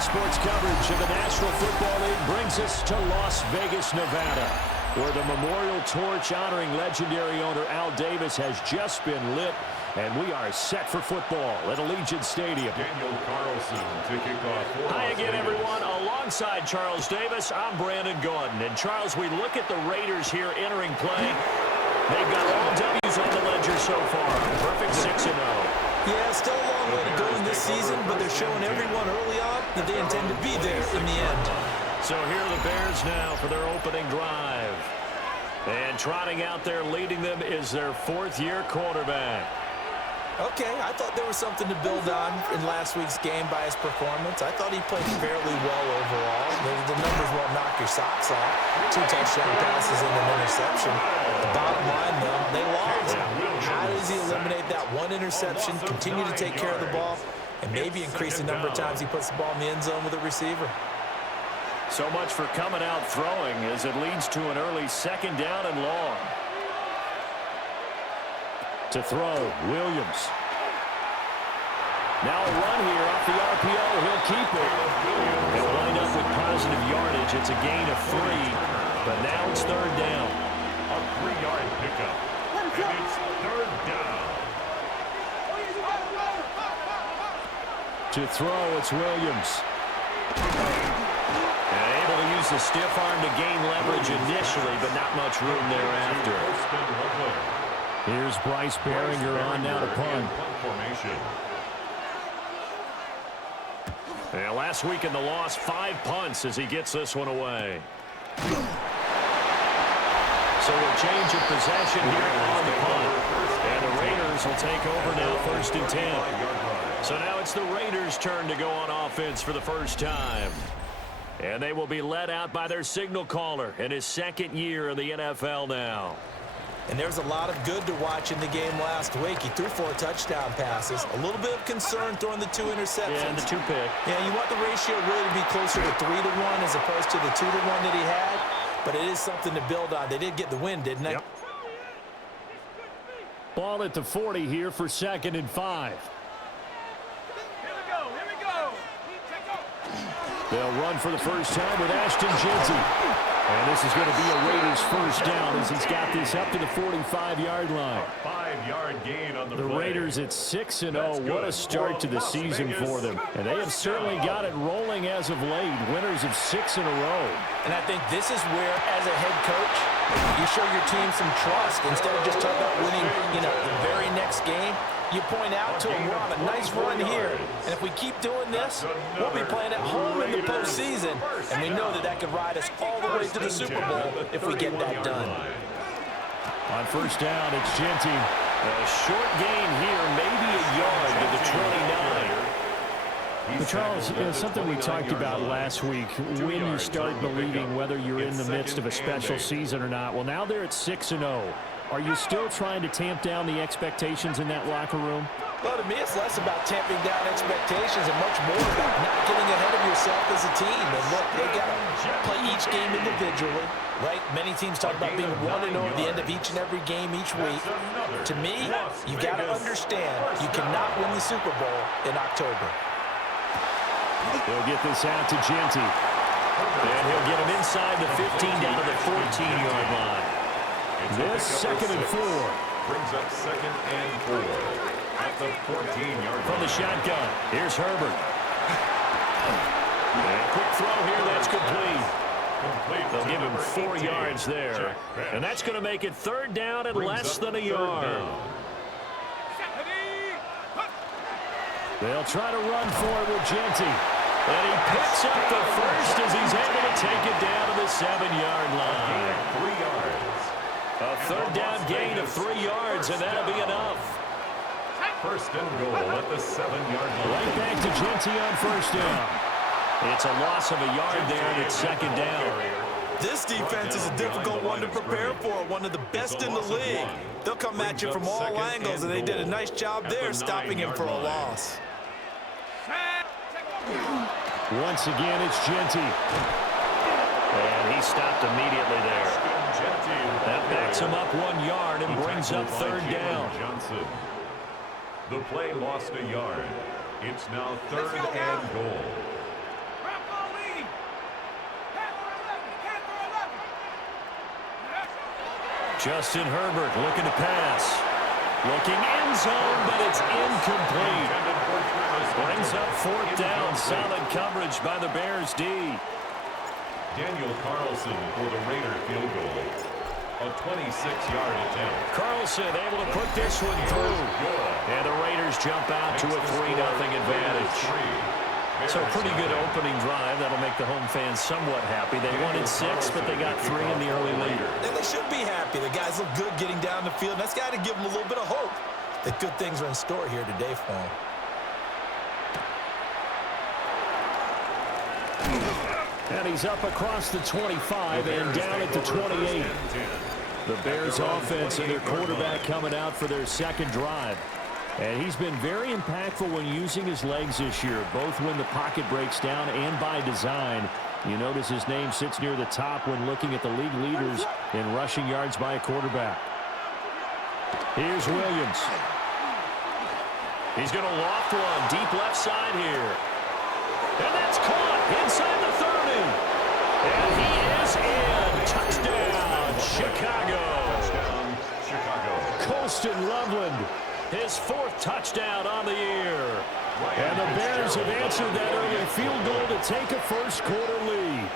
Today's sports coverage of the National Football League brings us to Las Vegas, Nevada, where the memorial torch honoring legendary owner Al Davis has just been lit, and we are set for football at Allegiant Stadium. Daniel Carlson to kick off. Hi again, everyone. Alongside Charles Davis, I'm Brandon Gordon. And Charles, we look at the Raiders here entering play. They've got all W's on the ledger so far. Perfect 6-0. Yeah, still a long way to go in this season, but they're showing everyone early on that they intend to be there in the end. So here are the Bears now for their opening drive. And trotting out there leading them is their fourth-year quarterback. Okay, I thought there was something to build on in last week's game by his performance. I thought he played fairly well overall. The numbers won't knock your socks off. 2 touchdown passes and an interception. The bottom line, though, they lost. How does he eliminate that one interception, continue to take care of the ball, and maybe increase the number of times he puts the ball in the end zone with a receiver? So much for coming out throwing as it leads to an early 2nd down and long. To throw, Williams. Now a run here off the RPO. He'll keep it. He'll wind up with positive yardage. It's a gain of 3, but now it's 3rd down. A 3-yard pickup. And it's 3rd down. To throw, it's Williams. And able to use the stiff arm to gain leverage initially, but not much room thereafter. Here's Bryce Behringer on now to punt. And last week in the loss, 5 punts as he gets this one away. So a change of possession here on the punt. And the Raiders will take over now, 1st and 10. So now it's the Raiders' turn to go on offense for the first time. And they will be led out by their signal caller in his 2nd year in the NFL now. And there's a lot of good to watch in the game last week. He threw 4 touchdown passes. A little bit of concern throwing the 2 interceptions. Yeah, and the 2 pick. Yeah, you want the ratio really to be closer to 3-1 as opposed to the 2-1 that he had. But it is something to build on. They did get the win, didn't they? Yep. Ball at the 40 here for 2nd and 5. Here we go. They'll run for the first time with Ashton Jeanty. And this is going to be a Raiders first down as he's got this up to the 45-yard line. A 5-yard gain on the play. Raiders at 6-0. What a start to the season for them. And they have certainly got it rolling as of late. Winners of 6 in a row. And I think this is where, as a head coach, you show your team some trust. Instead of just talking about winning, the very next game, you point out to them, we're on a nice run here. And if we keep doing this, we'll be playing at home in the postseason. And we know that could ride us all the way to the Super Bowl if we get that done. On first down, it's Jeanty. A short gain here, maybe a yard to the 29. But Charles, something we talked about last week, when you start believing whether you're in the midst of a special season or not. Well, now they're at 6-0. Are you still trying to tamp down the expectations in that locker room? Well, to me, it's less about tamping down expectations and much more about not getting ahead of yourself as a team. And look, they got to play each game individually, right? Many teams talk about being 1-0 at the end of each and every game each week. To me, you got to understand you cannot win the Super Bowl in October. They'll get this out to Jeanty. And he'll get him inside the 15 down to the 14-yard line. This 2nd and 4. Brings up 2nd and 4 at the 14-yard line. From the shotgun, here's Herbert. And quick throw here, that's complete. They'll give him 4 yards there. And that's going to make it 3rd down and less than a yard. They'll try to run for it with Jeanty. And he picks up the first as he's able to take it down to the 7-yard line. 3 yards. A 3rd down gain of 3 yards, and that'll be enough. 1st and goal at the 7-yard line. Right back to Jeanty on first down. It's a loss of a yard there, and it's 2nd down. This defense is a difficult one to prepare for, one of the best in the league. They'll come at you from all angles, and they did a nice job there stopping him for a loss. Once again, it's Jeanty. And he stopped immediately there. That backs him up 1 yard and brings up 3rd down. The play lost a yard. It's now 3rd and goal. Justin Herbert looking to pass. Looking end zone, but it's incomplete. Brings up fourth down. Solid coverage by the Bears D. Daniel Carlson for the Raider field goal. A 26-yard attempt. Carlson able to put this one through. And the Raiders jump out to a 3-0 advantage. So a pretty good opening drive. That'll make the home fans somewhat happy. They wanted 6, but they got 3 in the early lead. And they should be happy. The guys look good getting down the field. And that's got to give them a little bit of hope that good things are in store here today for them. And he's up across the 25 and down at the 28. The Bears offense and their quarterback coming out for their second drive. And he's been very impactful when using his legs this year, both when the pocket breaks down and by design. You notice his name sits near the top when looking at the league leaders in rushing yards by a quarterback. Here's Williams. He's going to loft one deep left side here. And that's caught inside the 30. And he is in. Touchdown, Chicago. Touchdown, Chicago. Colston Loveland, his 4th touchdown on the year. And the Bears have answered that early field goal to take a first-quarter lead.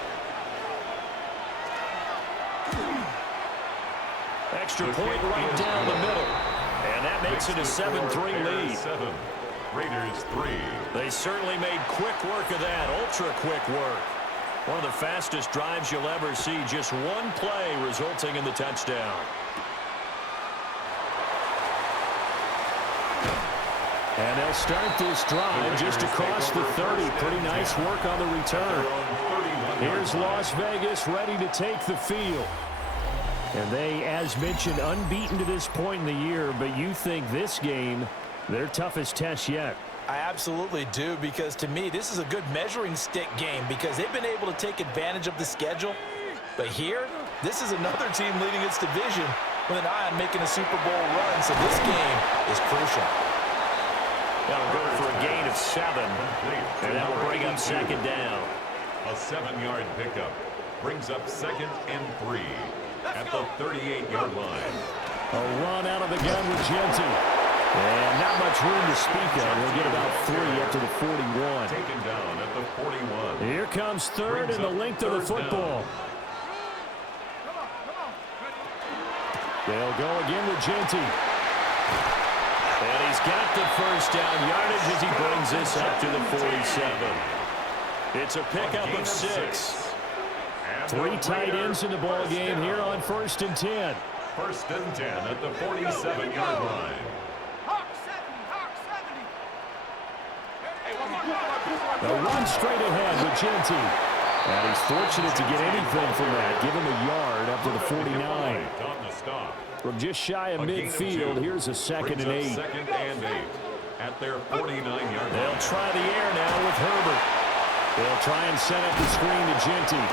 Extra point right down the middle. And that makes it a 7-3 lead. 7, Raiders 3. They certainly made quick work of that, ultra-quick work. One of the fastest drives you'll ever see, just one play resulting in the touchdown. And they'll start this drive just across the 30. Pretty nice work on the return. Here's Las Vegas ready to take the field. And they, as mentioned, unbeaten to this point in the year, but you think this game, their toughest test yet. I absolutely do, because to me, this is a good measuring stick game because they've been able to take advantage of the schedule. But here, this is another team leading its division with an eye on making a Super Bowl run, so this game is crucial. That'll go for a gain of 7, and that will bring up second down. A 7-yard pickup brings up 2nd and 3 at the 38-yard line. A run out of the gun with Genty. And not much room to speak of. We'll get about 3 up to the 41. Taken down at the 41. Here comes 3rd and the length of the football. They'll go again with Genty. And he's got the first down yardage as he brings this up to the 47. It's a pickup of 6. 3 tight ends in the ball game here on 1st and 10. 1st and 10 at the 47-yard line. A run straight ahead with Genty. And he's fortunate to get anything from that. Give him a yard up to the 49. From just shy of midfield, here's a 2nd and 8. 2nd and 8 at their 49-yard line. They'll try the air now with Herbert. They'll try and set up the screen to Genty.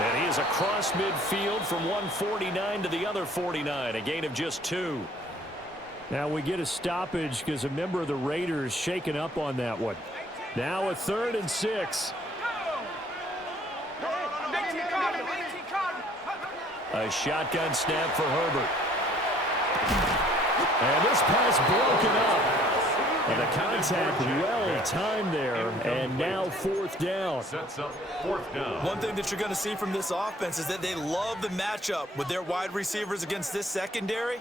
And he is across midfield from one 49 to the other 49. A gain of just 2. Now we get a stoppage because a member of the Raiders shaken up on that one. Now a 3rd and 6. A shotgun snap for Herbert. And this pass broken up. And the contact well timed there. And now 4th down. Sets up 4th down. One thing that you're going to see from this offense is that they love the matchup with their wide receivers against this secondary.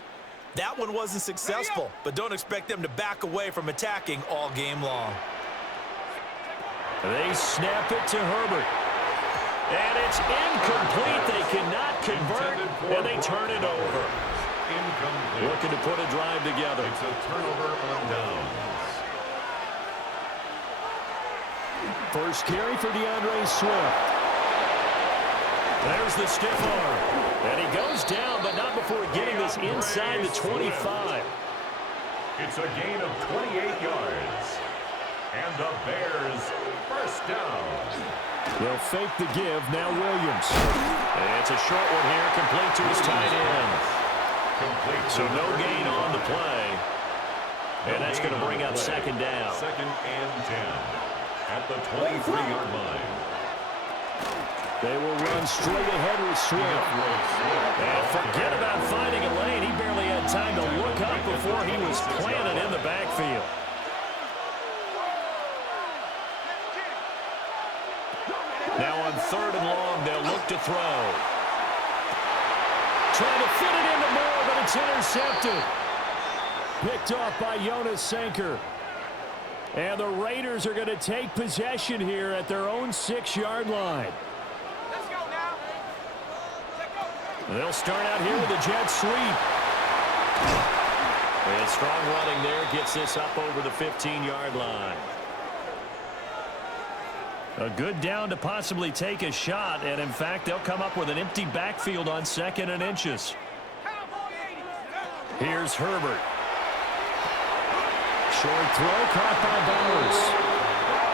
That one wasn't successful, but don't expect them to back away from attacking all game long. They snap it to Herbert. And it's incomplete. They cannot convert, and they turn it over. Incomplete. Looking to put a drive together. It's a turnover on downs. First carry for DeAndre Swift. There's the stiff arm. And he goes down, but not before getting this inside the 25. It's a gain of 28 yards. And the Bears first down. They'll fake the give. Now Williams. It's a short one here, complete to his tight end. Complete. So no gain on the play. And that's going to bring up second down. 2nd and 10 at the 23-yard line. They will run straight ahead with Swift. And forget about finding a lane. He barely had time to look up before he was planted in the backfield. Now on 3rd and long, they'll look to throw. Trying to fit it into Moore, but it's intercepted. Picked off by Jonas Sanker. And the Raiders are going to take possession here at their own 6-yard line. Let's go now. They'll start out here with a jet sweep. And strong running there gets this up over the 15-yard line. A good down to possibly take a shot, and in fact, they'll come up with an empty backfield on 2nd and inches. Here's Herbert. Short throw caught by Bowers.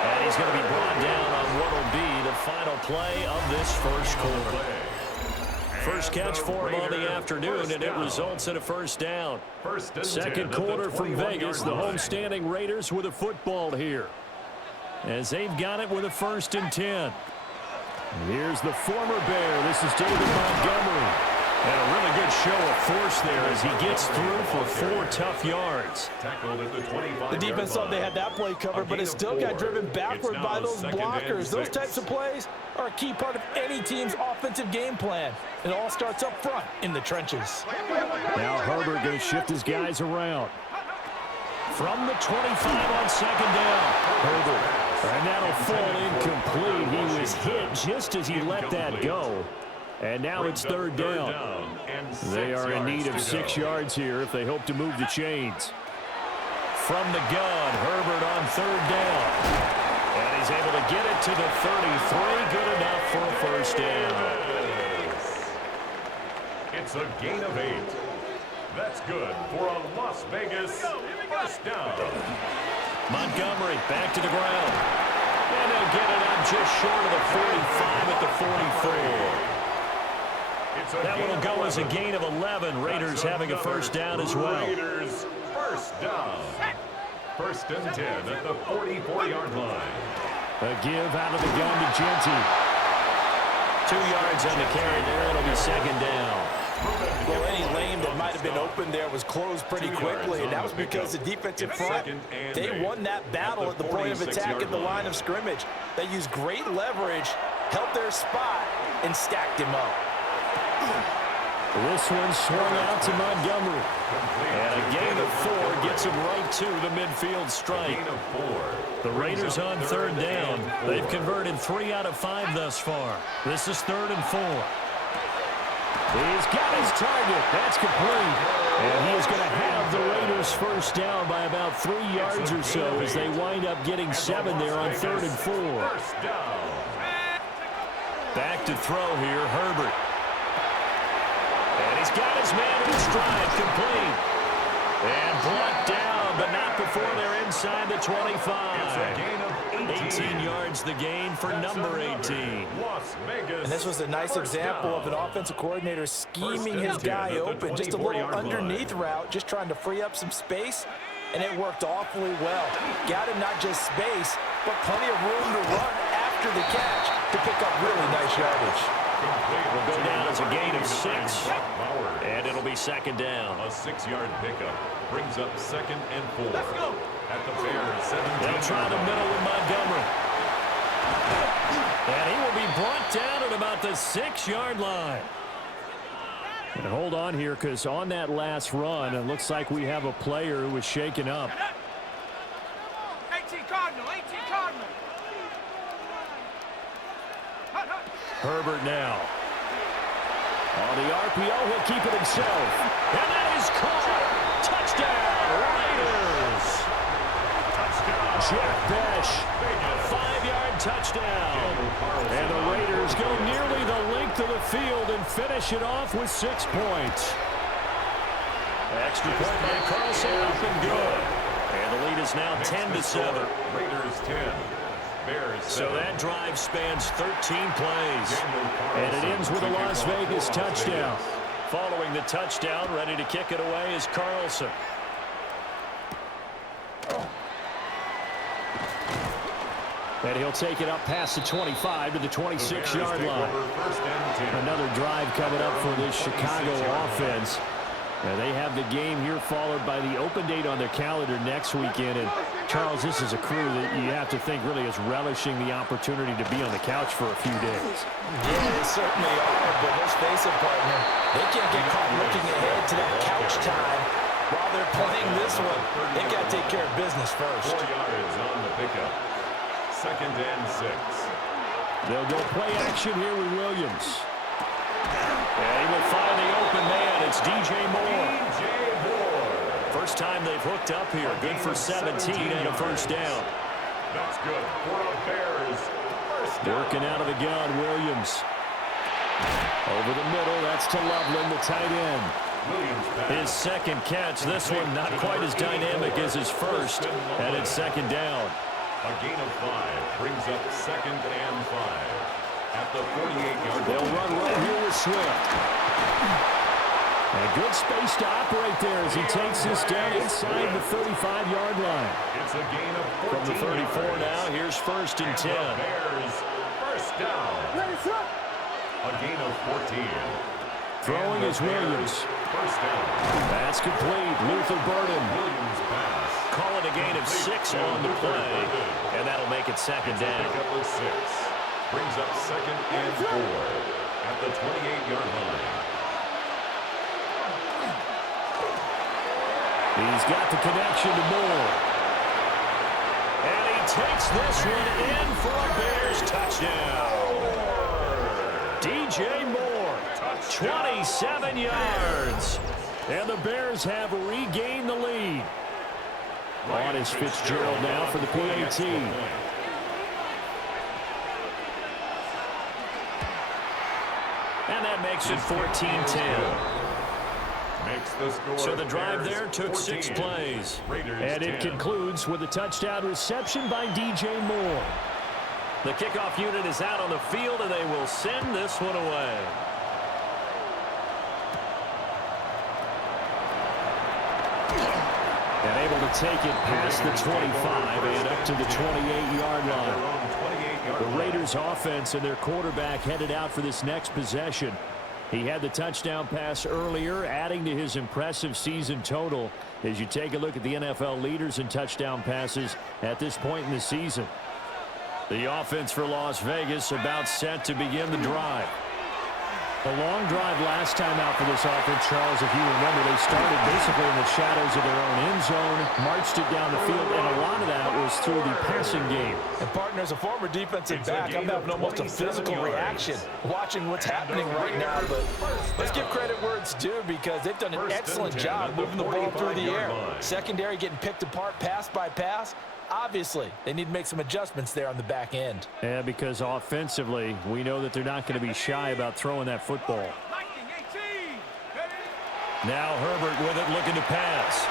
And he's going to be brought down on what will be the final play of this first quarter. First catch for him on the afternoon, and it results in a first down. Second quarter from Vegas, the homestanding Raiders with a football here, as they've got it with a 1st and 10. Here's the former Bear. This is David Montgomery. And a really good show of force there as he gets through for 4 tough yards. The defense thought they had that play covered, but it still got driven backward by those blockers. Those types of plays are a key part of any team's offensive game plan. It all starts up front in the trenches. Now Herbert going to shift his guys around. From the 25 on 2nd down. Herbert. And that'll fall incomplete. He was hit just as he let that go. And now it's 3rd down. They are in need of 6 yards here if they hope to move the chains. From the gun, Herbert on 3rd down. And he's able to get it to the 33. Good enough for a first down. It's a gain of 8. That's good for a Las Vegas first down. Montgomery back to the ground. And they'll get it up just short of the 45 at the 44. That one will go as a gain of 11. Raiders having a first down as well. Raiders first down. 1st and 10 at the 44-yard line. A give out of the gun to Genty. 2 yards on the carry there. It'll be 2nd down. Well, any lane that might have been open there was closed pretty quickly, and that was because the defensive front, they won that battle at the point of attack at the line of scrimmage. They used great leverage, held their spot, and stacked him up. This one swung out to Montgomery. And a gain of 4 gets him right to the midfield strike. The Raiders on 3rd down. They've converted 3 out of 5 thus far. This is 3rd and 4. He's got his target. That's complete. And he is going to have the Raiders first down by about 3 yards or so as they wind up getting 7 there on 3rd and 4. Back to throw here, Herbert. And he's got his man in stride, complete. And brought down, but not before they're inside the 25. 18 yards the gain for number 18. And this was a nice example of an offensive coordinator scheming his guy open. Just a little underneath route, just trying to free up some space, and it worked awfully well. Got him not just space, but plenty of room to run after the catch to pick up really nice yardage. Will go down as a gain of 6, and it'll be 2nd down. A 6-yard pickup brings up 2nd and 4. At the Bears 17. They'll try the middle with Montgomery. And he will be brought down at about the 6-yard line. And hold on here, because on that last run, it looks like we have a player who was shaken up. 18 Cardinal, 18 Cardinal. Herbert now. On the RPO, he'll keep it himself. And that is caught. Touchdown, Raiders. Jeff Besh, a 5-yard touchdown. And the Raiders go nearly the length of the field and finish it off with 6 points. Extra point by Carlson, up and good. And the lead is now 10-7. Raiders 10. So that drive spans 13 plays. And it ends with a Las Vegas touchdown. Following the touchdown, ready to kick it away is Carlson. And he'll take it up past the 25 to the 26-yard line. Another drive coming up for this Chicago offense. They have the game here followed by the open date on their calendar next weekend. And, Charles, this is a crew that you have to think really is relishing the opportunity to be on the couch for a few days. Yeah, they certainly are, but let's face it, partner. They can't get caught looking ahead to that couch time while they're playing this one. They got to take care of business first. 4 yards on the pickup. 2nd and 6. They'll go play action here with Williams. And he will find the open man. It's DJ Moore. First time they've hooked up here. Good for 17 and a first down. That's good for a Bears first down. Working out of the gun, Williams. Over the middle, that's to Loveland, the tight end. His second catch. This one not quite as dynamic as his first. And it's 2nd down. A gain of 5 brings up 2nd and 5. At the 48-yard line. They'll run right here with Swift. And good space to operate there as he takes this down inside the 35-yard line. It's a gain of 14 From the 34 yards. now, here's 1st and 10. Bears first down. A gain of 14. Throwing is Williams. First down. That's complete. Luther Burden. Williams pass. Call it a gain of 6 on the play. And that'll make it 2nd down. Pickup of 6. Brings up 2nd and 4 at the 28-yard line. He's got the connection to Moore. And he takes this one in for a Bears touchdown. DJ Moore, 27 yards. And the Bears have regained the lead. On is Fitzgerald now for the PAT. And that makes it 14-10. So the drive there took 6 plays. And it concludes with a touchdown reception by DJ Moore. The kickoff unit is out on the field, and they will send this one away. And able to take it past the 25 and up to the 28-yard line. The Raiders offense and their quarterback headed out for this next possession. He had the touchdown pass earlier, adding to his impressive season total as you take a look at the NFL leaders in touchdown passes at this point in the season. The offense for Las Vegas about set to begin the drive. A long drive last time out for this offense, Charles. If you remember, they started basically in the shadows of their own end zone, marched it down the field, and a lot of that was through the passing game. And, partner, as a former defensive back, I'm having almost a physical reaction watching what's happening right now. But let's give credit where it's due because they've done an excellent job moving the ball through the air. Secondary getting picked apart pass by pass. Obviously, they need to make some adjustments there on the back end. Yeah, because offensively, we know that they're not going to be shy about throwing that football. Now Herbert with it, looking to pass.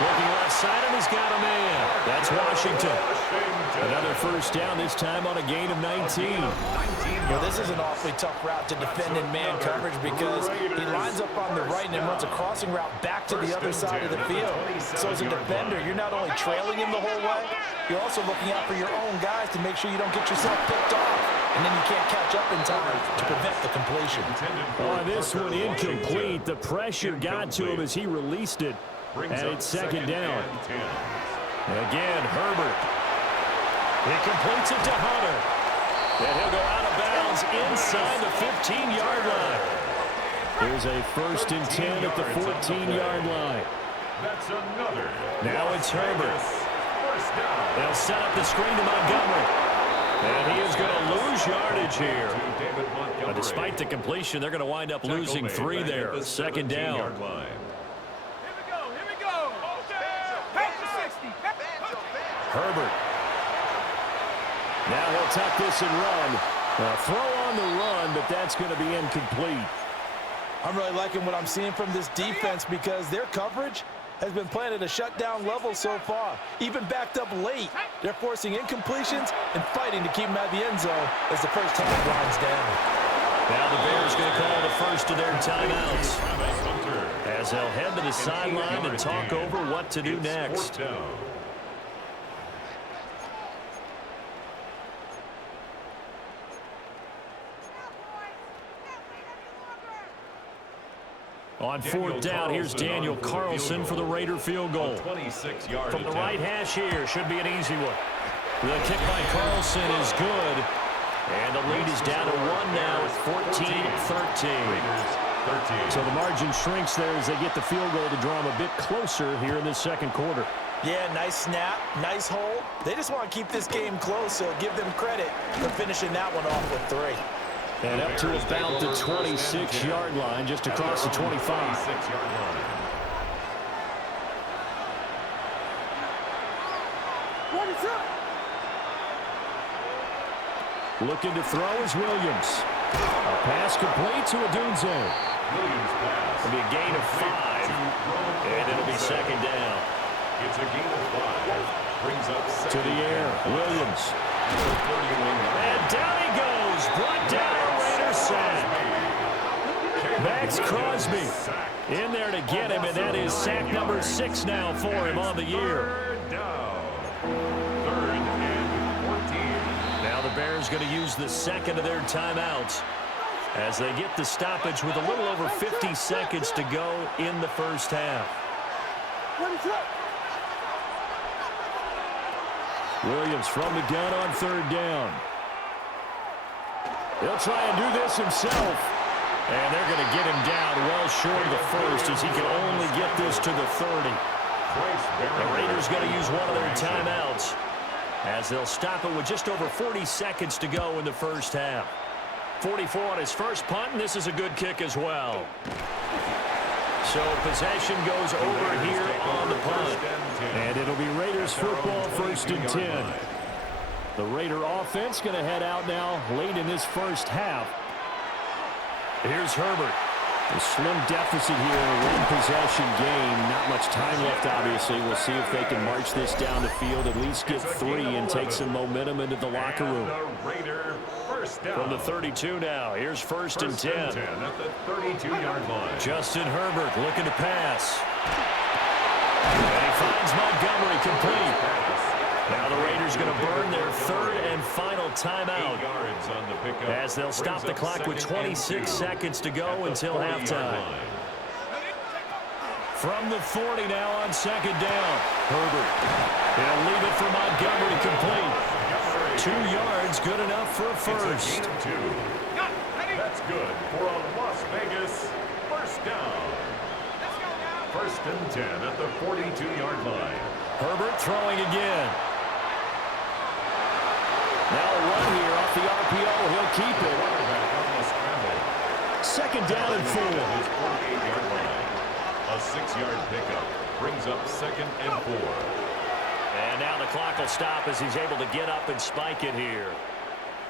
Looking left side, and he's got a man. That's Washington. Another first down, this time on a gain of 19. Well, this is an awfully tough route to defend in man coverage because he lines up on the right and then runs a crossing route back to the other side of the field. So as a defender, you're not only trailing him the whole way, you're also looking out for your own guys to make sure you don't get yourself picked off. And then you can't catch up in time to prevent the completion. Oh, this one incomplete. The pressure got to him as he released it. And it's 2nd down. Again, Herbert. He completes it to Hunter. And he'll go out of bounds inside the 15-yard line. There's a 1st and 10 at the 14-yard line. That's another. Now it's Herbert. They'll set up the screen to Montgomery. And he is going to lose yardage here. But despite the completion, they're going to wind up losing 3 there. 2nd down. Herbert. Now he'll tuck this and run. Throw on the run, but that's going to be incomplete. I'm really liking what I'm seeing from this defense because their coverage has been playing at a shutdown level so far. Even backed up late, they're forcing incompletions and fighting to keep them out of the end zone as the first half winds down. Now the Bears going to call the first of their timeouts as they'll head to the sideline and talk over what to do next. On fourth down, here's Daniel Carlson for the Raider field goal. From the right hash here, should be an easy one. The kick by Carlson is good. And the lead is down to 1 now at 14-13. So the margin shrinks there as they get the field goal to draw them a bit closer here in this second quarter. Yeah, nice snap, nice hold. They just want to keep this game close, so give them credit for finishing that one off with 3. And up to about the 26-yard line, just across the 25. Looking to throw is Williams. A pass complete to Odunze. It'll be a gain of 5, and it'll be second down. It's a gain of 5. Brings up to the air, Williams. And down he goes. Brought down a Raider sack. Max Crosby in there to get him, and that is sack number 6 now for him on the year. Now the Bears going to use the second of their timeouts as they get the stoppage with a little over 50 seconds to go in the first half. Williams from the gun on third down. He'll try and do this himself. And they're going to get him down well short of the first as he can only get this to the 30. The Raiders going to use one of their timeouts as they'll stop it with just over 40 seconds to go in the first half. 44 on his first punt, and this is a good kick as well. So possession goes over here on the punt. And it'll be Raiders football, 1st and 10. The Raider offense going to head out now late in this first half. Here's Herbert. A slim deficit here in a one-possession game. Not much time left, obviously. We'll see if they can march this down the field, at least get 3 and take some momentum into the locker room. From the 32 now, here's 1st and 10. At the 32-yard line. Justin Herbert looking to pass. And he finds Montgomery complete. Now the Raiders going to burn their 3rd and final timeout as they'll stop the clock with 26 seconds to go until halftime. From the 40 now on 2nd down. Herbert. He'll leave it for Montgomery complete. 2 yards, good enough for a first. That's good for a Las Vegas first down. 1st and 10 at the 42-yard line. Herbert throwing again. Now a run here off the RPO. He'll keep it. 2nd down and 4. A 6-yard pickup brings up 2nd and 4. And now the clock will stop as he's able to get up and spike it here.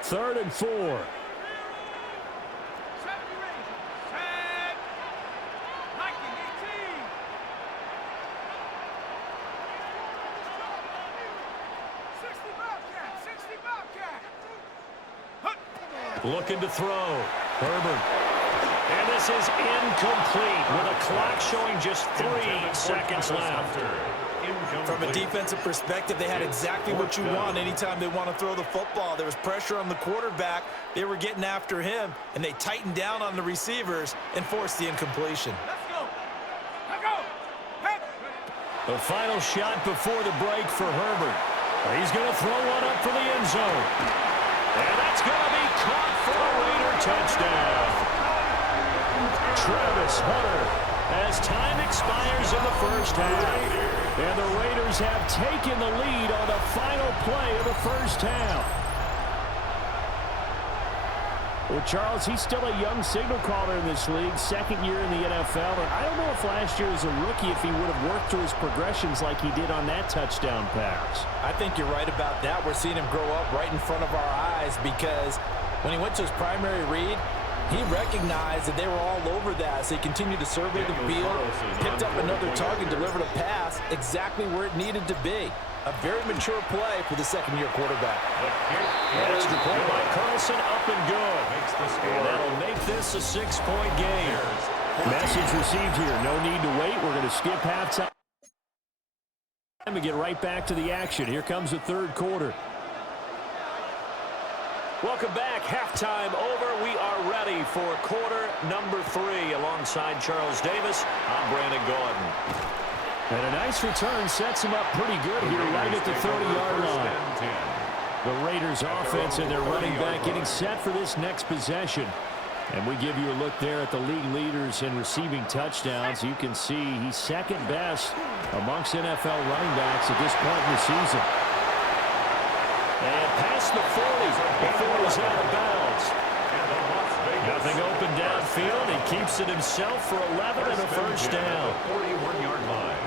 3rd and 4. Looking to throw. Herbert. And this is incomplete with a clock showing just 3 seconds left. From a defensive perspective, they had exactly what you want anytime they want to throw the football. There was pressure on the quarterback. They were getting after him, and they tightened down on the receivers and forced the incompletion. The final shot before the break for Herbert. He's going to throw one up for the end zone. And that's going to be caught for a Raider touchdown. Travis Hunter as time expires in the first half. And the Raiders have taken the lead on the final play of the first half. Well, Charles, he's still a young signal caller in this league, 2nd year in the NFL. And I don't know if last year as a rookie if he would have worked through his progressions like he did on that touchdown pass. I think you're right about that. We're seeing him grow up right in front of our eyes because when he went to his primary read, he recognized that they were all over that, so he continued to survey the field, picked up another target, delivered a pass exactly where it needed to be. A very mature play for the 2nd-year quarterback. Extra point by Carlson, up and good. And that'll make this a 6-point game. Message received here. No need to wait. We're going to skip halftime and get right back to the action. Here comes the 3rd quarter. Welcome back. Halftime over. We are ready for quarter number 3. Alongside Charles Davis, I'm Brandon Gordon. And a nice return sets him up pretty good here right at the 30-yard line. The Raiders offense and their running back getting set for this next possession. And we give you a look there at the league leaders in receiving touchdowns. You can see he's second best amongst NFL running backs at this point in the season. And past the 40 before he's out of bounds. Nothing open downfield. He keeps it himself for 11 and a first down. 41-yard line.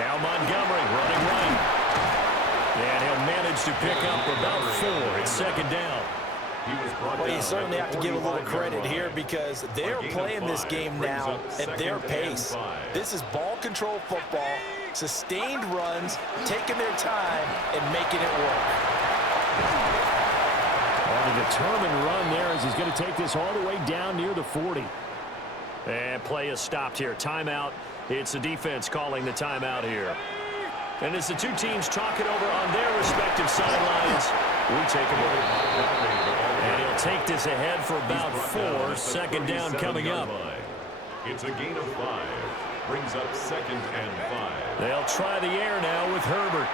Now Montgomery running right. And he'll manage to pick up about 4. It's second down. Well, you certainly have to give a little credit here because they're playing this game now at their pace. This is ball control football, sustained runs, taking their time, and making it work. On a determined run there as he's going to take this all the way down near the 40. And play is stopped here. Timeout. It's the defense calling the timeout here. And as the two teams talk it over on their respective sidelines, we take a break. And he'll take this ahead for about 4. Second down coming up. It's a gain of 5. Brings up second and 5. They'll try the air now with Herbert.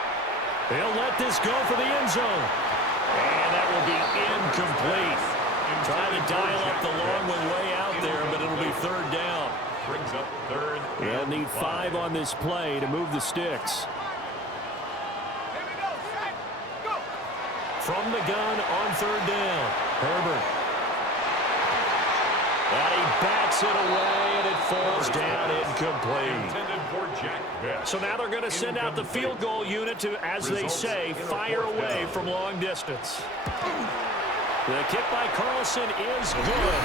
They'll let this go for the end zone. And that will be incomplete. Trying to dial up the long one way out there, but it'll be third down. Brings up third. They'll need 5 on this play to move the sticks. From the gun on third down, Herbert. And he bats it away, and it falls down incomplete. So now they're going to send out the field goal unit to, as they say, fire away from long distance. The kick by Carlson is good.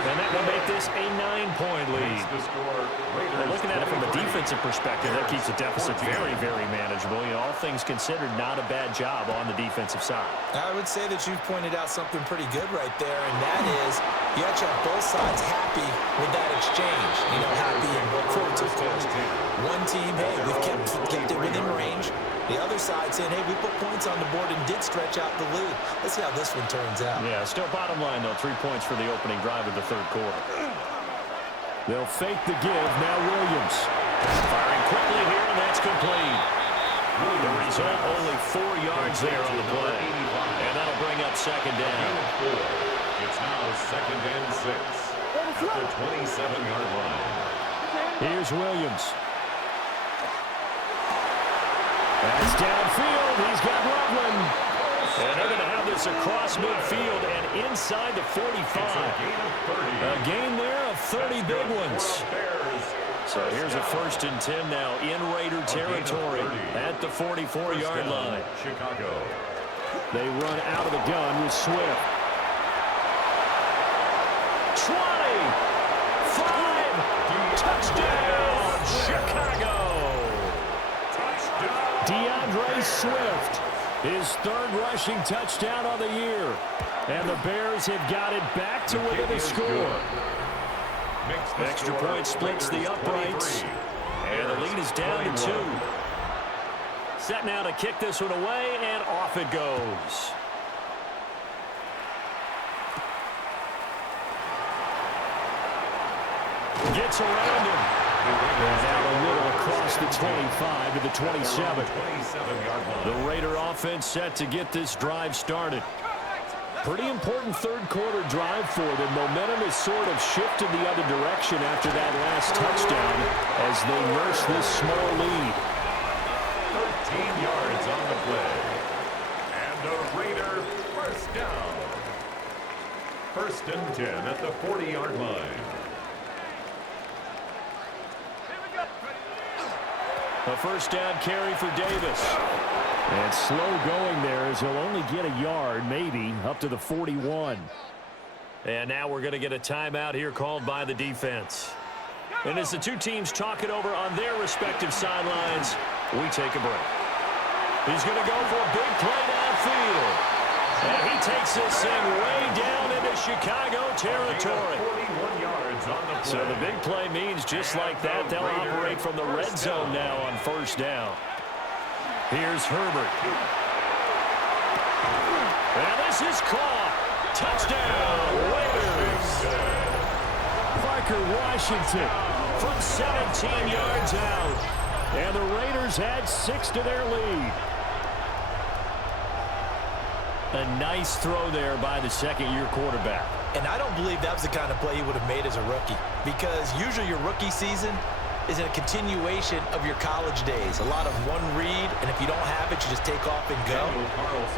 And that will make this a 9-point lead. Well, looking at it from a defensive perspective, that keeps the deficit very, very manageable. You know, all things considered, not a bad job on the defensive side. I would say that you've pointed out something pretty good right there, and that is you have to have both sides happy with that exchange. You know, happy in both quotes, of course. One team, hey, we've kept it within range. The other side saying, hey, we put points on the board and did stretch out the lead. Let's see how this one turns out. Yeah, still bottom line, though, 3 points for the opening drive of the third quarter. They'll fake the give. Now Williams. Firing quickly here, and that's complete. The result, only 4 yards there on the play. And that'll bring up second down. It's now second and 6 at the 27-yard line. Here's Williams. That's downfield. He's got Loveland. And they're going to have this across midfield and inside the 45. A gain there of 30 big ones. So here's a 1st and 10 now in Raider territory at the 44-yard line. Chicago. They run out of the gun with Swift. 20. 5. Touchdown, Chicago. DeAndre Swift, his 3rd rushing touchdown on the year. And the Bears have got it back to within a score. Extra point splits the uprights. And the lead is down to 2. Set now to kick this one away, and off it goes. Gets around him. And out a little across the 25 to the 27. The Raider offense set to get this drive started. Pretty important third quarter drive for them. Momentum has sort of shifted the other direction after that last touchdown as they nurse this small lead. 13 yards on the play. And the Raider first down. 1st and 10 at the 40-yard line. A first down carry for Davis. And slow going there as he'll only get a yard, maybe, up to the 41. And now we're going to get a timeout here called by the defense. And as the two teams talk it over on their respective sidelines, we take a break. He's going to go for a big play downfield. And he takes this thing way down into Chicago territory. 41 yards on the play. So the big play means just like that, they'll operate from the red zone now on first down. Here's Herbert. And this is caught. Touchdown, Raiders. Parker Washington from 17 yards out. And the Raiders add 6 to their lead. A nice throw there by the second-year quarterback. And I don't believe that was the kind of play he would have made as a rookie, because usually your rookie season is a continuation of your college days. A lot of one read, and if you don't have it, you just take off and go.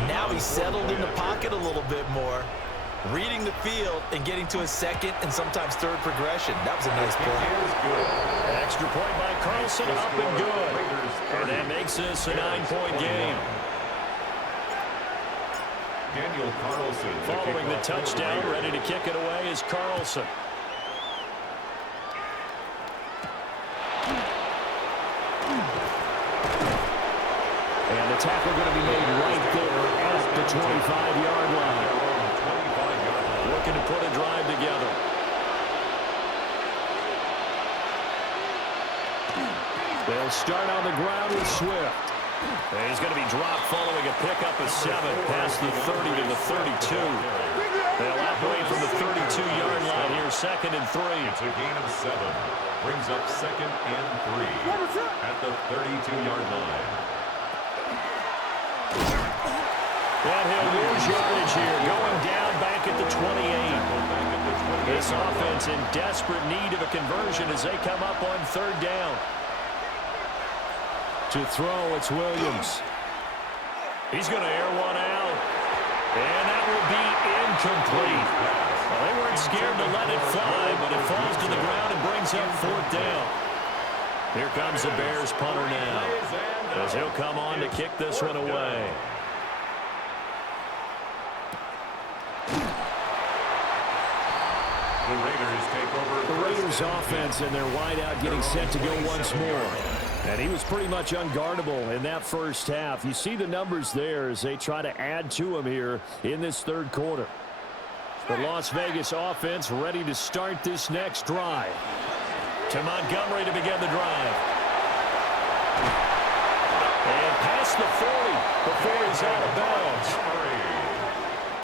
Now he's settled in the pocket a little bit more, reading the field and getting to his second and sometimes third progression. That was a nice play. An extra point by Carlson, up and good. And that makes this a 9-point game. Daniel Carlson Following the touchdown, ready to kick it away is Carlson. And the tackle going to be made right there at the 25-yard line. Looking to put a drive together. They'll start on the ground with Swift. And he's going to be dropped following a pickup of 7 past the 30 to the 32. They'll operate from the 32-yard line here, 2nd and 3. It's a gain of 7. Brings up 2nd and 3 at the 32-yard line. And he'll lose yardage here, going down back at the 28. This offense in desperate need of a conversion as they come up on 3rd down. To throw, it's Williams. He's going to air one out. And that will be incomplete. Well, they weren't scared to let it fly, but it falls to the ground and brings up 4th down. Here comes the Bears punter now, as he'll come on to kick this one away. The Raiders take over. The Raiders offense and their wideout getting set to go once more. And he was pretty much unguardable in that first half. You see the numbers there as they try to add to him here in this 3rd quarter. The Las Vegas offense ready to start this next drive. To Montgomery to begin the drive. And past the 40 before he's out of bounds.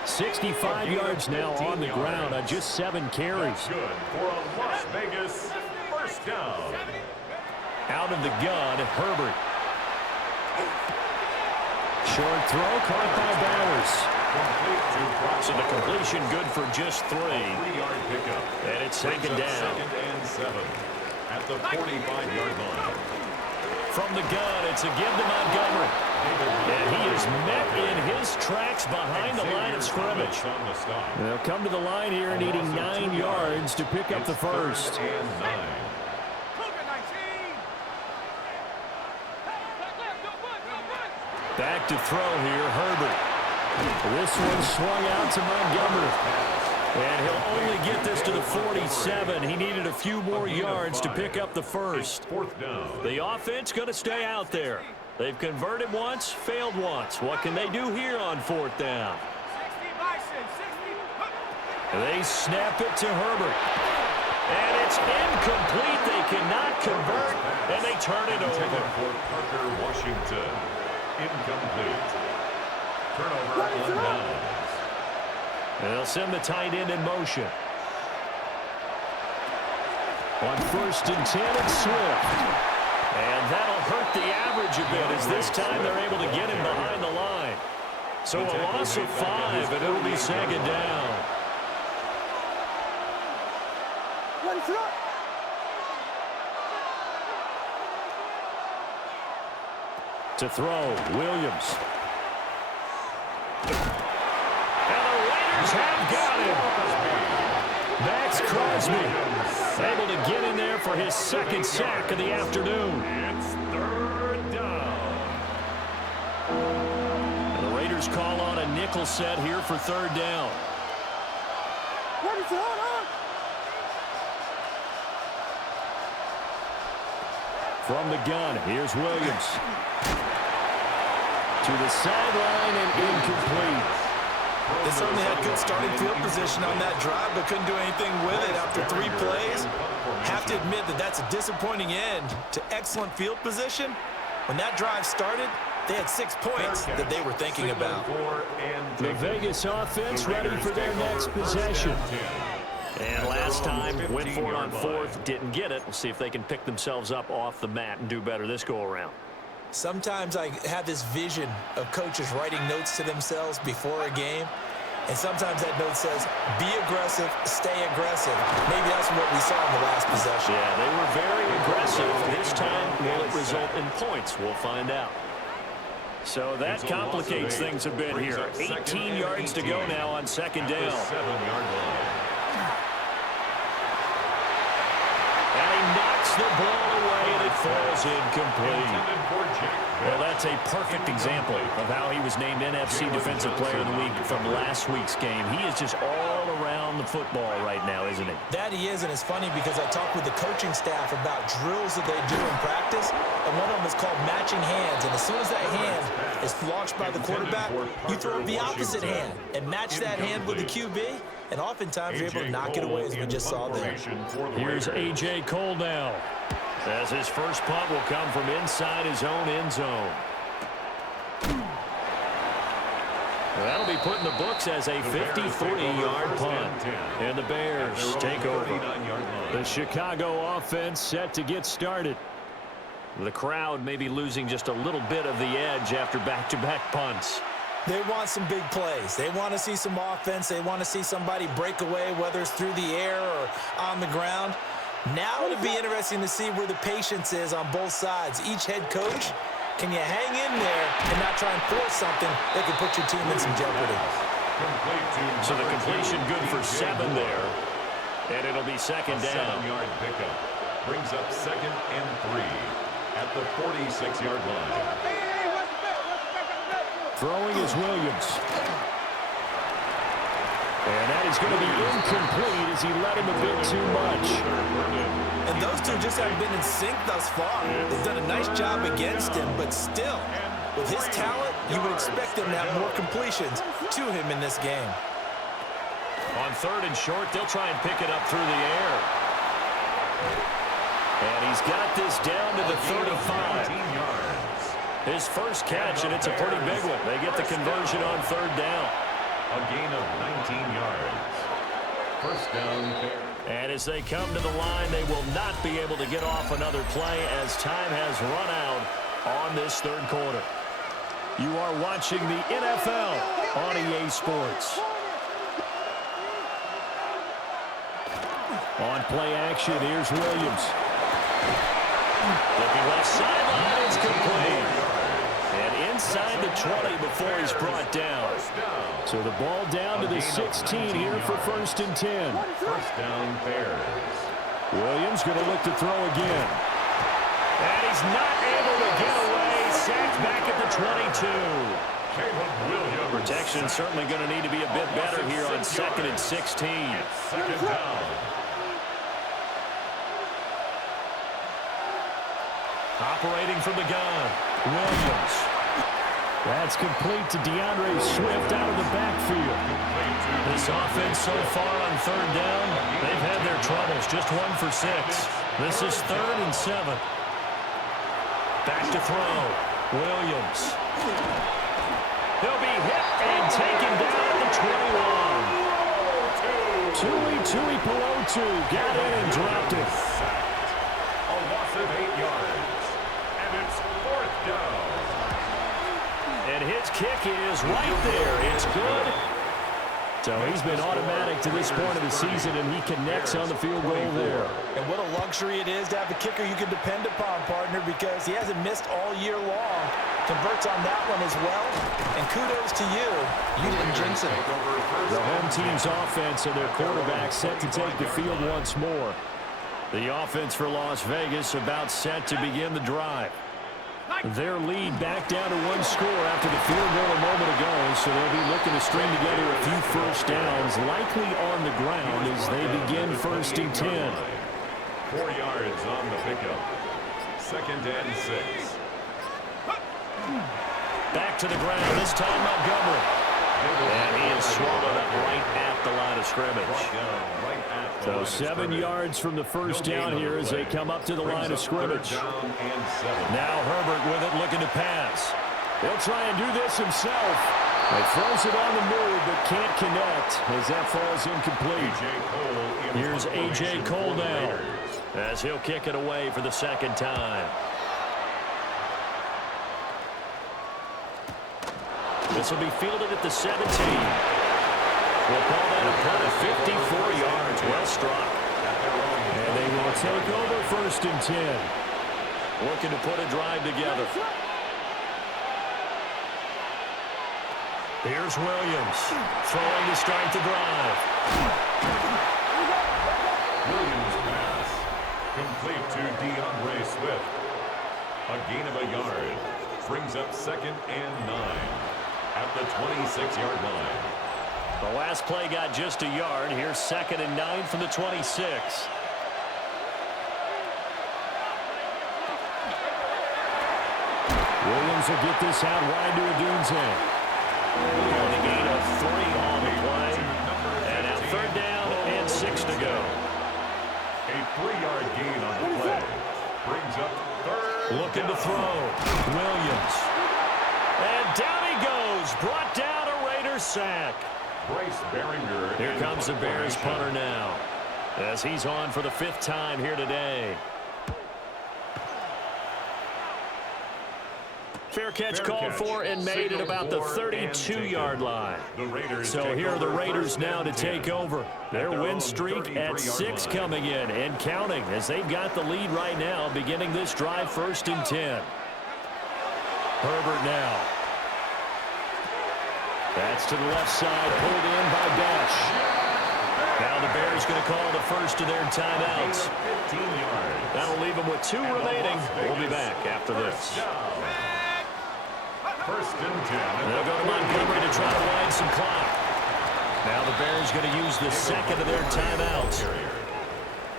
65 yards now on the ground on just 7 carries. That's good for a Las Vegas first down. Out of the gun, Herbert. Short throw caught by Bowers. So the completion good for just 3. 3-yard pickup. And it's 2nd down. 2nd and 7 at the 45-yard line. From the gun, it's a give to Montgomery. And he is met in his tracks behind the line of scrimmage. They'll come to the line here needing 9 yards to pick up the first. Back to throw here, Herbert. This one swung out to Montgomery. And he'll only get this to the 47. He needed a few more yards to pick up the first. 4th down. The offense going to stay out there. They've converted once, failed once. What can they do here on 4th down? 60 Bison, 60. They snap it to Herbert. And it's incomplete. They cannot convert, and they turn it over. For Parker Washington. Incomplete. Turnover on downs. They'll send the tight end in motion. On 1st and 10, it's Swift. And that'll hurt the average a bit as this time they're able to get him behind the line. So a loss of 5, and it'll be 2nd down. To throw, Williams. And the Raiders have got him. Max Crosby able to get in there for his 2nd sack of the afternoon. It's 3rd down. And the Raiders call on a nickel set here for 3rd down. From the gun, here's Williams. To the sideline and incomplete. They certainly had good starting field position on that drive, but couldn't do anything with it after 3 plays. Have to admit that that's a disappointing end to excellent field position. When that drive started, They had 6 points that they were thinking about. The Vegas offense ready for their next possession. And last time, went for it on fourth, didn't get it. We'll see if they can pick themselves up off the mat and do better this go-around. Sometimes I have this vision of coaches writing notes to themselves before a game, and sometimes that note says, be aggressive, stay aggressive. Maybe that's what we saw in the last possession. Yeah, they were very aggressive. This time, will it result in points? We'll find out. So that complicates things a bit here. 18 yards to go now on second down. 7-yard line. And he knocks the ball away, and it falls incomplete. Well, that's a perfect example of how he was named NFC Defensive Player of the Week from last week's game. He is just all around the football right now, isn't he? That he is, and it's funny because I talked with the coaching staff about drills that they do in practice, and one of them is called matching hands. And as soon as that hand is launched by the quarterback, you throw the opposite hand and match that hand with the QB, and oftentimes you're able to knock it away, as we just saw there. Here's A.J. Cole now, as his first punt will come from inside his own end zone. That'll be put in the books as a 53-yard punt. And the Bears take over. The Chicago offense set to get started. The crowd may be losing just a little bit of the edge after back-to-back punts. They want some big plays. They want to see some offense. They want to see somebody break away, whether it's through the air or on the ground. Now it'll be interesting to see where the patience is on both sides. Each head coach, can you hang in there and not try and force something that could put your team in some jeopardy? So the completion good for 7 there. And it'll be second down. 7-yard pickup brings up 2nd and 3 at the 46-yard line. Throwing is Williams. And that is going to be incomplete as he led him a bit too much. And those two just haven't been in sync thus far. They've done a nice job against him, but still, with his talent, you would expect him to have more completions to him in this game. On 3rd and short, they'll try and pick it up through the air. And he's got this down to the 35. His first catch, and it's a pretty big one. They get the conversion on 3rd down. A gain of 19 yards. First down, Bears. And as they come to the line, they will not be able to get off another play as time has run out on this 3rd quarter. You are watching the NFL on EA Sports. On play action, here's Williams. Looking left sideline, it's complete. And inside the 20 before he's brought down. So the ball down to the 16 here for 1st and 10. First down, Bears. Williams going to look to throw again. And he's not able to get away. Sacked back at the 22. Caleb Williams. Protection certainly going to need to be a bit better here on 2nd and 16. 2nd down. Operating from the gun, Williams. That's complete to DeAndre Swift out of the backfield. This offense so far on 3rd down, they've had their troubles. Just 1 for 6. This is 3rd and 7. Back to throw, Williams. He'll be hit and taken down at the 21. Tuipulotu got in and dropped it. A loss of 8 yards. And it's 4th down. And his kick is right there. It's good. So he's been automatic to this point of the season, and he connects on the field goal there. And what a luxury it is to have a kicker you can depend upon, partner, because he hasn't missed all year long. Converts on that one as well. And kudos to you. You didn't jinx it. The home team's offense and their quarterback set to take the field once more. The offense for Las Vegas about set to begin the drive. Their lead back down to 1 score after the field goal a moment ago, so they'll be looking to string together a few first downs, likely on the ground as they begin 1st and 10. 4 yards on the pickup. 2nd and 6. Back to the ground, this time Montgomery. And he is swallowed up right at the line of scrimmage. So 7 yards from the first down here as they come up to the line of scrimmage. Now Now Herbert with it, looking to pass. He'll try and do this himself. He throws it on the move, but can't connect as that falls incomplete. Here's A.J. Cole now as he'll kick it away for the second time. This will be fielded at the 17. We'll call that a punt of 54 yards. Well struck. And they will take over 1st and 10. Looking to put a drive together. Here's Williams throwing to start the drive. Williams pass. Complete to DeAndre Swift. A gain of a yard. Brings up 2nd and 9 at the 26-yard line. The last play got just a yard. Here's 2nd and 9 from the 26. Williams will get this out wide to Odunze. On a gain of 3 on the play. And now 3rd down and 6 to go. A 3-yard gain on the play. Brings up 3rd Looking to throw. Williams. And down he goes. Brought down a Raiders sack. Bryce Baringer. Here comes the Bears punter now, as he's on for the 5th time here today. Fair catch called for and made at about the 32-yard line. So here are the Raiders now to take over. Their win streak at 6 coming in and counting as they've got the lead right now beginning this drive 1st and 10. Herbert now. That's to the left side, pulled in by Dash. Now the Bears going to call the first of their timeouts. That'll leave them with 2 remaining. We'll be back after this. 1st and 10. They'll go to Montgomery to try to wind some clock. Now the Bears going to use the 2nd of their timeouts.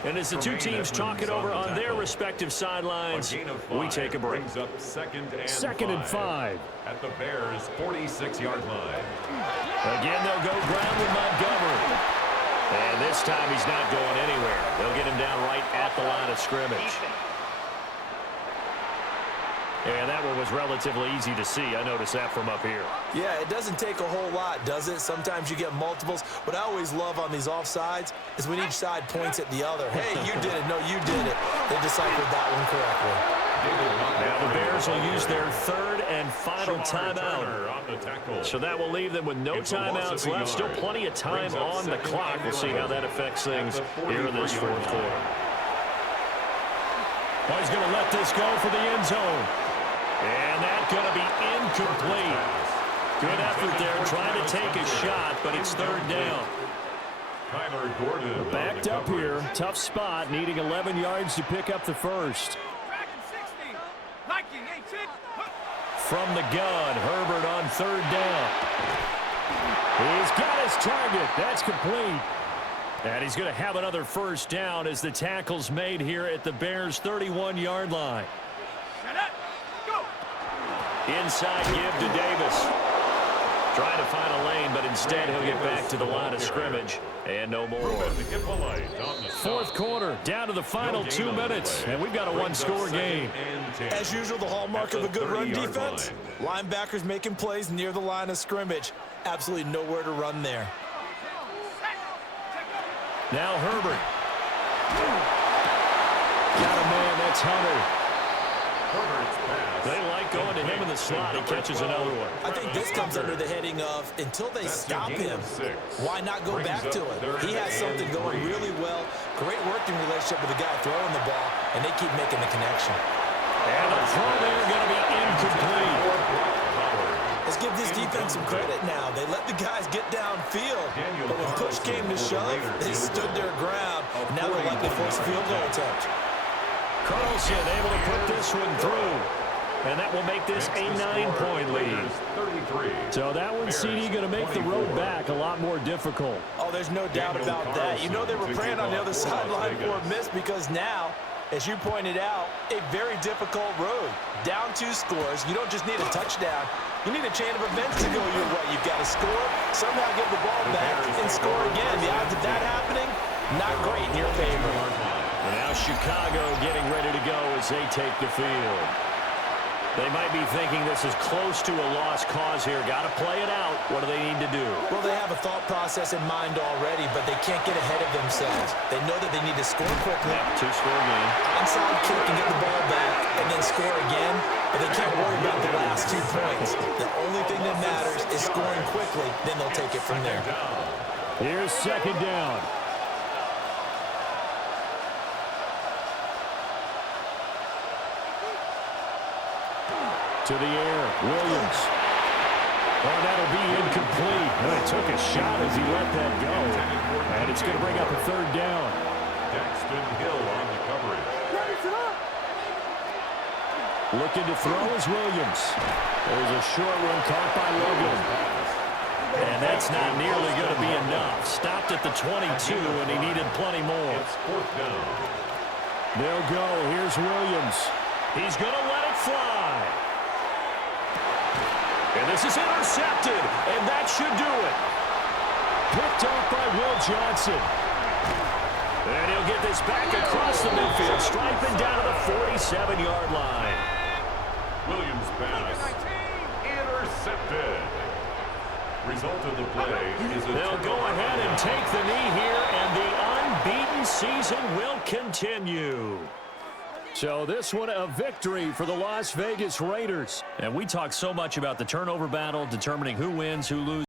And as the two teams talk it over on their respective sidelines, we take a break. 2nd and 5 at the Bears' 46-yard line. Again, they'll go ground with Montgomery. And this time he's not going anywhere. They'll get him down right at the line of scrimmage. And that one was relatively easy to see. I noticed that from up here. Yeah, it doesn't take a whole lot, does it? Sometimes you get multiples. What I always love on these offsides is when each side points at the other. Hey, you did it. No, you did it. They deciphered that one correctly. Now the Bears will use their 3rd and final timeout. So that will leave them with no timeouts left. Still plenty of time on the clock. We'll see how that affects things here in this 4th quarter. Oh, he's going to let this go for the end zone. And that's going to be incomplete. Good effort there trying to take a shot, but it's 3rd down. Backed up here. Tough spot, needing 11 yards to pick up the first. From the gun, Herbert on 3rd down. He's got his target. That's complete. And he's going to have another first down as the tackle's made here at the Bears' 31-yard line. Inside give to Davis. Trying to find a lane, but instead he'll get back to the line of scrimmage. And no more. 4th quarter, down to the final 2 minutes. And we've got a 1-score game. As usual, the hallmark of a good run defense. Linebackers making plays near the line of scrimmage. Absolutely nowhere to run there. Now Herbert. Got a man, that's Hunter. They like going to him in the slot. He catches another one. I think this comes under the heading of until they stop him, why not go back to it? He has something going really well. Great working relationship with the guy throwing the ball, and they keep making the connection. And the throw there going to be incomplete. Let's give this defense some credit now. They let the guys get downfield, but when push came to shove, they stood their ground. Now they're likely to force a field goal attempt. Carlson able to put this one through. And that will make this a 9-point lead. So that one, CD, going to make the road back a lot more difficult. Oh, there's no doubt about that. You know they were praying on the other sideline for a miss because now, as you pointed out, a very difficult road. Down 2 scores. You don't just need a touchdown. You need a chain of events to go your way. You've got to score, somehow get the ball back, and score again. The odds of that happening, not great in your favor. And now Chicago getting ready to go as they take the field. They might be thinking this is close to a lost cause here. Got to play it out. What do they need to do? Well, they have a thought process in mind already, but they can't get ahead of themselves. They know that they need to score quickly. Yep, two-score game. Onside kick and get the ball back, and then score again. But they can't worry about the last 2 points. The only thing that matters is scoring quickly. Then they'll take it from there. Here's second down. To the air, Williams. Oh, that'll be incomplete. And it took a shot as he let that go. And it's going to bring up a third down. Daxton Hill on the coverage. Looking to throw is Williams. There's a short one caught by Logan. And that's not nearly going to be enough. Stopped at the 22, and he needed plenty more. It's fourth down. They'll go. Here's Williams. He's going to let it fly. And this is intercepted, and that should do it. Picked off by Will Johnson. And he'll get this back across the midfield, striping down to the 47-yard line. Williams pass. Intercepted. Result of the play is a They'll go ahead and take the knee here, and the unbeaten season will continue. So this one a victory for the Las Vegas Raiders. And we talk so much about the turnover battle, determining who wins, who loses.